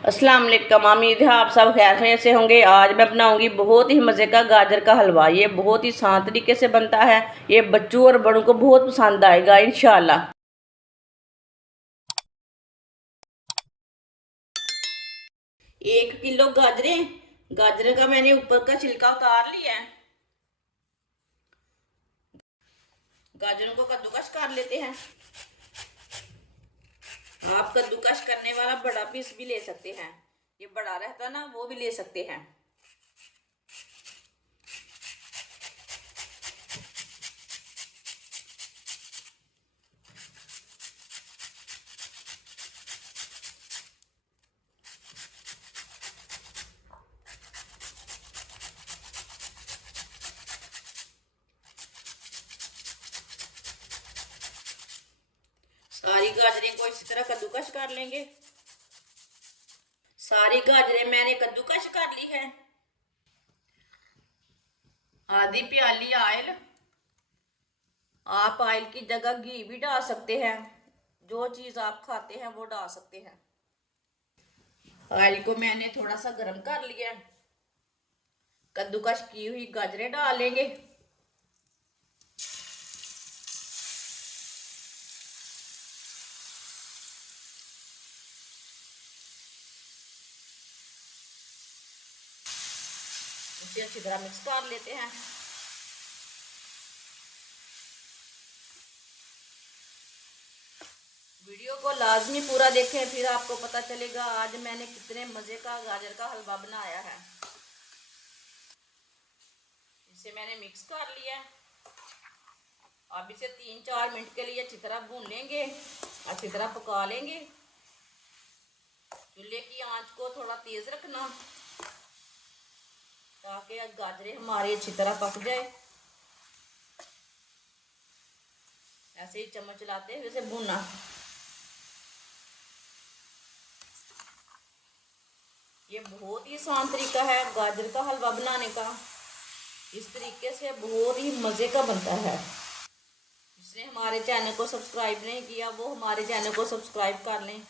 अस्सलाम वालेकुम। उम्मीद है आप सब खैर खैरियत से होंगे। आज मैं बनाऊंगी बहुत ही मज़े का गाजर का हलवा। ये बहुत ही आसान तरीके से बनता है। ये बच्चों और बड़ों को बहुत पसंद आएगा इंशाल्लाह। 1 किलो गाजरें, गाजर का मैंने ऊपर का छिलका उतार लिया है। गाजरों को कद्दूकस कर लेते हैं। आप कद्दूकस करने वाला बड़ा पीस भी ले सकते हैं। ये बड़ा रहता ना, वो भी ले सकते हैं। सारी गाजरें को इस तरह कद्दूकस कर लेंगे। सारी गाजरें मैंने कद्दूकस कर ली है। आधी प्याली ऑयल, आप ऑयल की जगह घी भी डाल सकते हैं। जो चीज़ आप खाते हैं वो डाल सकते हैं। ऑयल को मैंने थोड़ा सा गर्म कर लिया। कद्दूकस की हुई गाजरें डालेंगे। इसे अच्छी तरह मिक्स कर लेते हैं। वीडियो को लाजमी पूरा देखें, फिर आपको पता चलेगा आज मैंने कितने मज़े का गाजर का हलवा बनाया है। इसे मैंने मिक्स कर लिया। अब इसे 3-4 मिनट के लिए अच्छी तरह भून लेंगे, अच्छी तरह पका लेंगे। चूल्हे की आंच को थोड़ा तेज रखना ताकि गाजरें हमारी अच्छी तरह पक जाए। ऐसे ही चम्मच चलाते हुए इसे भूनना। ये बहुत ही आसान तरीका है गाजर का हलवा बनाने का। इस तरीके से बहुत ही मज़े का बनता है। जिसने हमारे चैनल को सब्सक्राइब नहीं किया वो हमारे चैनल को सब्सक्राइब कर लें।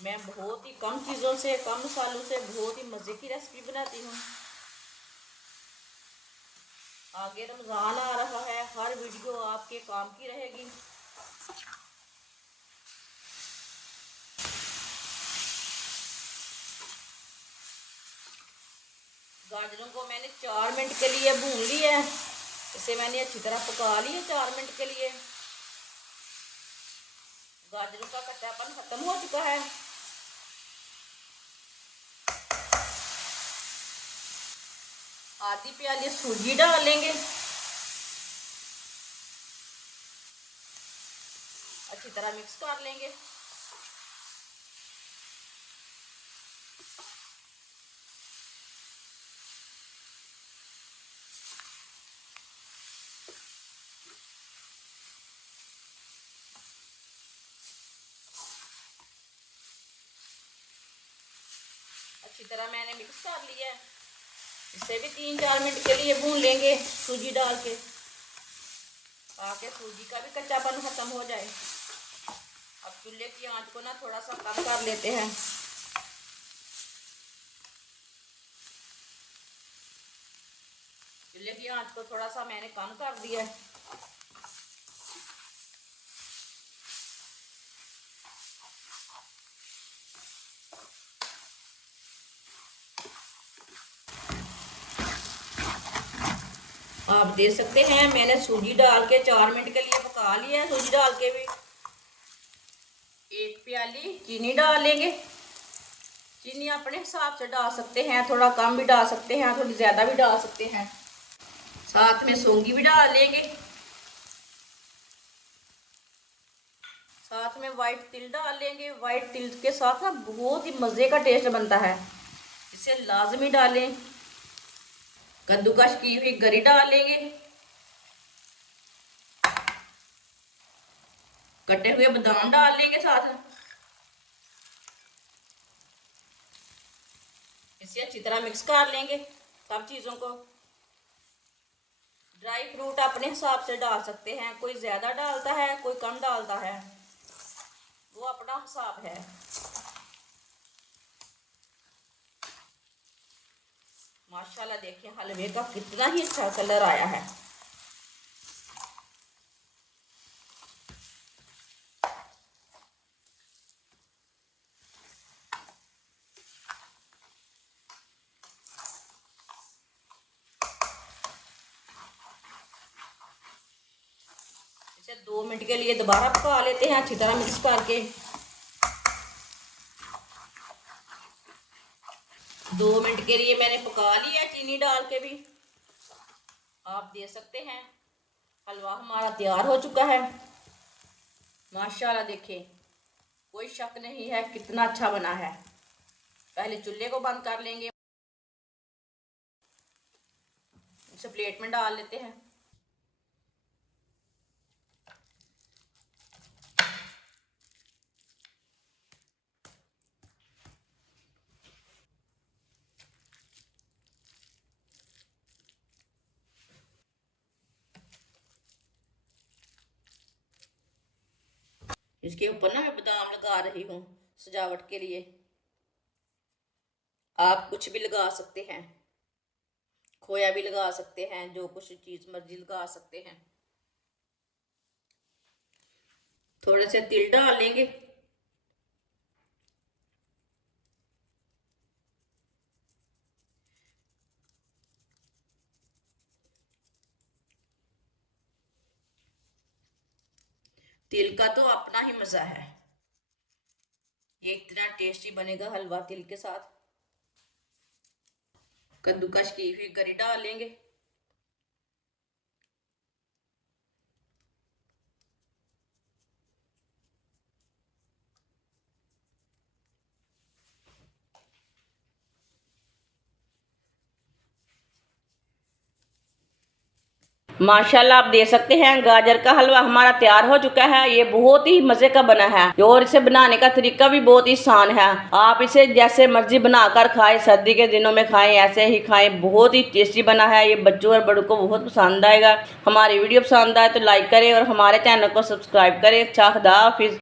मैं बहुत ही कम चीज़ों से, कम मसालों से बहुत ही मज़े की रेसिपी बनाती हूँ। आगे रमज़ान आ रहा है, हर वीडियो आपके काम की रहेगी। गाजरों को मैंने 4 मिनट के लिए भून लिया है। इसे मैंने अच्छी तरह पका लिया 4 मिनट के लिए। गाजरों का कच्चापन खत्म हो चुका है। आधी प्याली सूजी डालेंगे। अच्छी तरह मिक्स कर लेंगे। अच्छी तरह मैंने मिक्स कर लिया है। इसे भी 3-4 मिनट के लिए भून लेंगे सूजी डाल के, ताकि सूजी का भी कच्चापन खत्म हो जाए। अब चूल्हे की आंच को ना थोड़ा सा कम कर लेते हैं। चूल्हे की आंच को थोड़ा सा मैंने कम कर दिया है। आप देख सकते हैं मैंने सूजी डाल के 4 मिनट के लिए पका लिया है। सूजी डाल के भी 1 प्याली चीनी डाल लेंगे। चीनी अपने हिसाब से डाल सकते हैं, थोड़ा कम भी डाल सकते हैं, थोड़ी ज़्यादा भी डाल सकते हैं। साथ में सौंगी भी डाल लेंगे। साथ में वाइट तिल डाल लेंगे। वाइट तिल के साथ ना बहुत ही मज़े का टेस्ट बनता है, इसे लाजमी डालें। कद्दूकस की हुई गरी डाल लेंगे। कटे हुए बादाम डाल लेंगे साथ। इसे अच्छी तरह मिक्स कर लेंगे सब चीज़ों को। ड्राई फ्रूट अपने हिसाब से डाल सकते हैं, कोई ज़्यादा डालता है कोई कम डालता है, वो अपना हिसाब है। माशाल्लाह देखिए हलवे का कितना ही अच्छा कलर आया है। इसे 2 मिनट के लिए दोबारा पका लेते हैं अच्छी तरह मिक्स करके। 2 मिनट के लिए मैंने पका लिया चीनी डाल के भी। आप दे सकते हैं हलवा हमारा तैयार हो चुका है। माशाल्लाह देखिए कोई शक नहीं है कितना अच्छा बना है। पहले चूल्हे को बंद कर लेंगे, इसे प्लेट में डाल लेते हैं। इसके ऊपर ना मैं बादाम लगा रही हूँ सजावट के लिए। आप कुछ भी लगा सकते हैं, खोया भी लगा सकते हैं, जो कुछ चीज़ मर्जी लगा सकते हैं। थोड़े से तिल डाल लेंगे। तिल का तो अपना ही मज़ा है। ये इतना टेस्टी बनेगा हलवा तिल के साथ। कद्दूकश की हुई गरी डाल लेंगे। माशाल्लाह आप देख सकते हैं गाजर का हलवा हमारा तैयार हो चुका है। ये बहुत ही मज़े का बना है और इसे बनाने का तरीका भी बहुत ही आसान है। आप इसे जैसे मर्जी बनाकर खाएं, सर्दी के दिनों में खाएं, ऐसे ही खाएं। बहुत ही टेस्टी बना है। ये बच्चों और बड़ों को बहुत पसंद आएगा। हमारी वीडियो पसंद आए तो लाइक करें और हमारे चैनल को सब्सक्राइब करें। अच्छा खुदा हाफिज़।